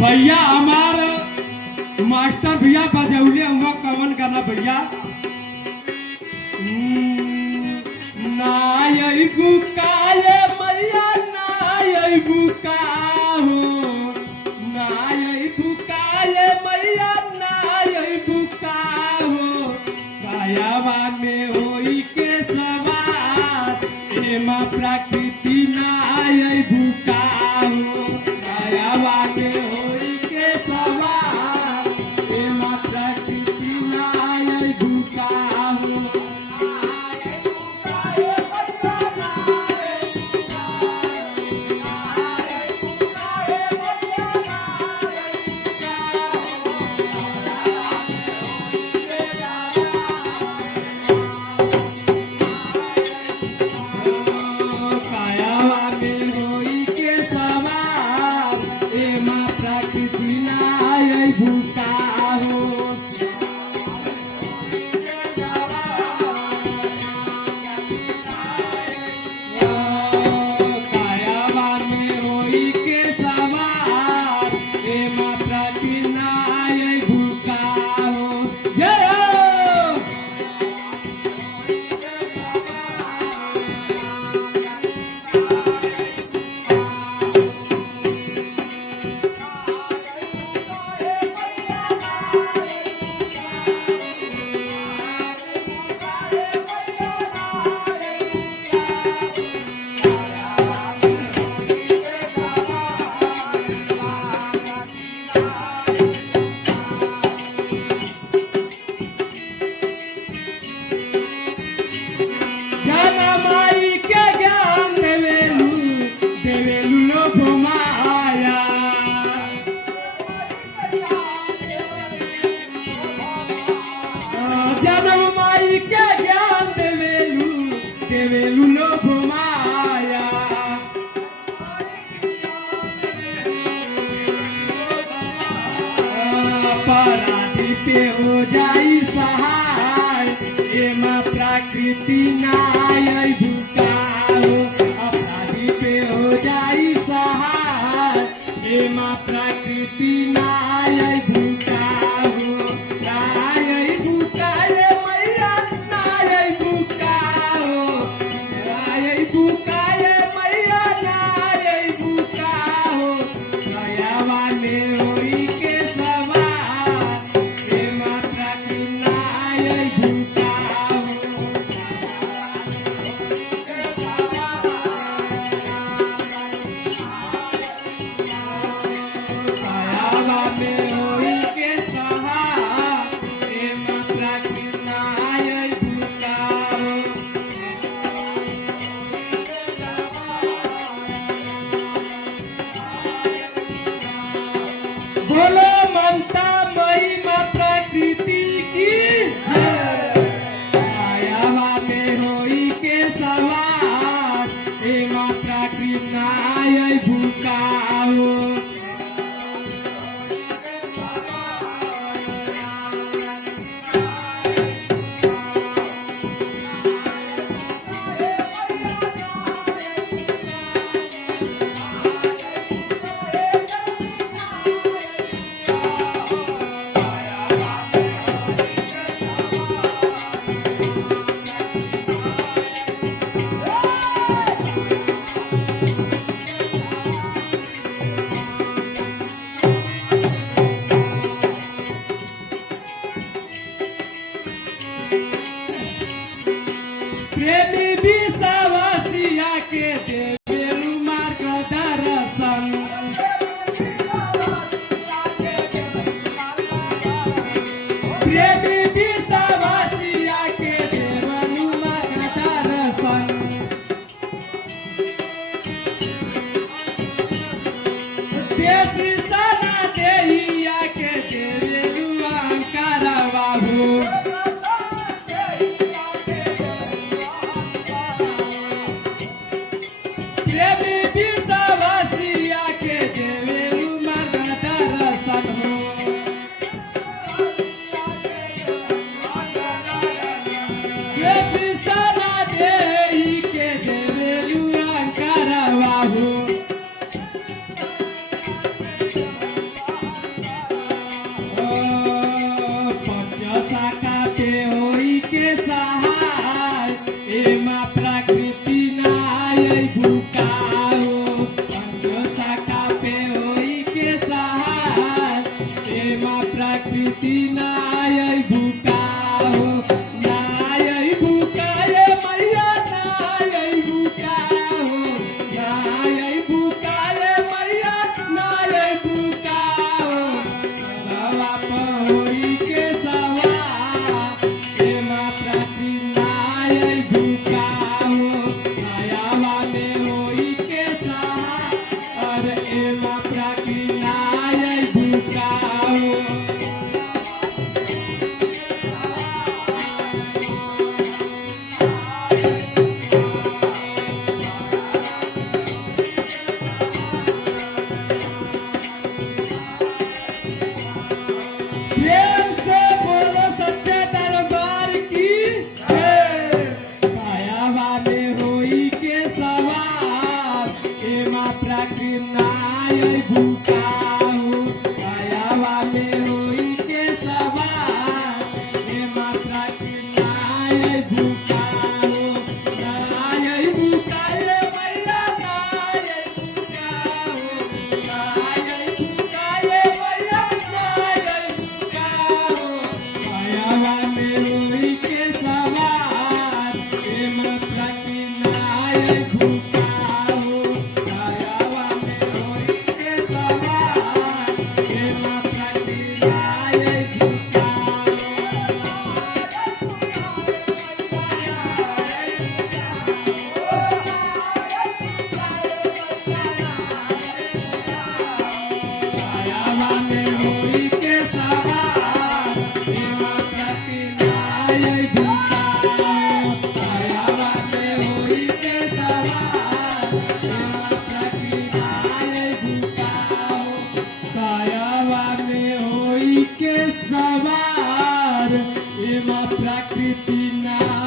भैया हमार मास्टर भैया बजौले हुआ कवन गाना भैया नाय बुकाए मैया नाय बुका हो नाय बुकाए मैया नाय बुका हो कायावा में होई के सवार एमा प्रकृति नाय बुका हो कायावा में होई के सवार एमा प्रकृति नाय बुका हो अपराधी पे हो जाई सहाय एमा प्रकृति नाय बुका हो अपराधी पे हो जाई सहाय एमा प्रकृति नाय बुका हो नाय बुका ये मैया नाय बुका हो नाय बुका ये मैया नाय बुका हो दयावा में होई के बोलो ममता महिमा प्रकृति की कायावा में होई के सवार एमा प्रकृति नाय बुका हो प्रेमी विश्वासिया के देवेलु मार्गदर्शन प्रेमी विश्वासिया के देवेलु मार्गदर्शन देश सना देहिया के देवेलु अंकार बाबू एमा प्रकृति नाय भूकाओ प्रेम से बोलो सच्चे दरबार की जय। कायावा में होई के सवार एमा प्रकृति नाय भूकाओ कायावा में होई के सवार एमा प्रकृति नाय भूकाओ नाय भूकाए मैया नाय भूकाओ नाय भूकाए मैया नाय भूकाओ कायावा में होई के सवार एमा प्रकृति नाय भूकाओ कायावा में होई के सवार एमा प्रकृति नाय भूकाओ कायावा में होई के सवार एमा प्रकृति नाय भूकाओ कायावा में होई के सवार एमा प्रकृति नाय भूकाओ कायावा में होई के सवार एमा प्रकृति नाय